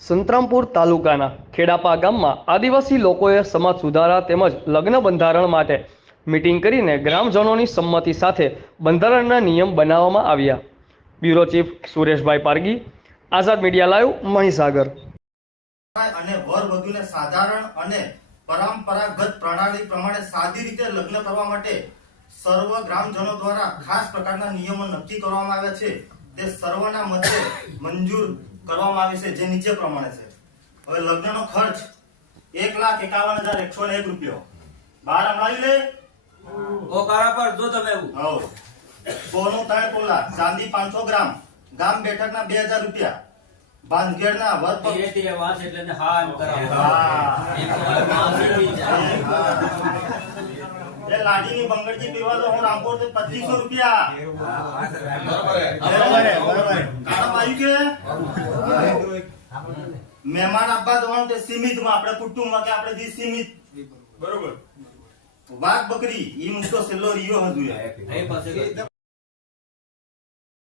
સંતરામપુર તાલુકાના ખેડાપા ગામમાં આદિવાસી લોકોએ સમાજ સુધારા તેમજ લગ્ન બંધારણ માટે મિટિંગ કરીને ગ્રામજનોની સંમતિ સાથે બંધારણના નિયમ બનાવવામાં આવ્યા. Bureau chief Sureshbhai Pargi, Azad media live, Mahisagar. અને વર વધુને સાધારણ અને પરંપરાગત પ્રણાલી પ્રમાણે સાદી રીતે લગ્ન કરવા માટે સર્વ ગ્રામજનો દ્વારા ખાસ પ્રકારના નિયમો નક્કી કરવામાં આવ્યા છે. તે સર્વના મતે મંજૂર કરવામાં આવી છે જે નીચે પ્રમાણે છે. હવે લગ્નનો ખર્ચ એક લાખ એકાવન હજાર એકસો ને એક રૂપિયો. બાર હમણાં લે. ઓ કાળા પર જો તમે એવું હો સોનું ત્રણ તોલા ચાંદી પાંચસો ગ્રામ ગામ બેઠકના બે હજાર રૂપિયા. બાંધગેડના વર્ગ ધીરે ધીરે વાંચ એટલે હા. એમ કરાવો. હા. એક વાર વાંચ એટલે જાય. એ લાડીની બંગડજી પીવા તો હું રામપુરથી પચીસો રૂપિયા. કામ આવ્યું કે? મહેમાન આપવા જવાનું તે સીમિતમાં આપણે કુટુંબમાં કે આપણે જે સીમિત. બરોબર. વાઘ બકરી ઈ મુદ્દો છેલ્લો રહ્યો હજુ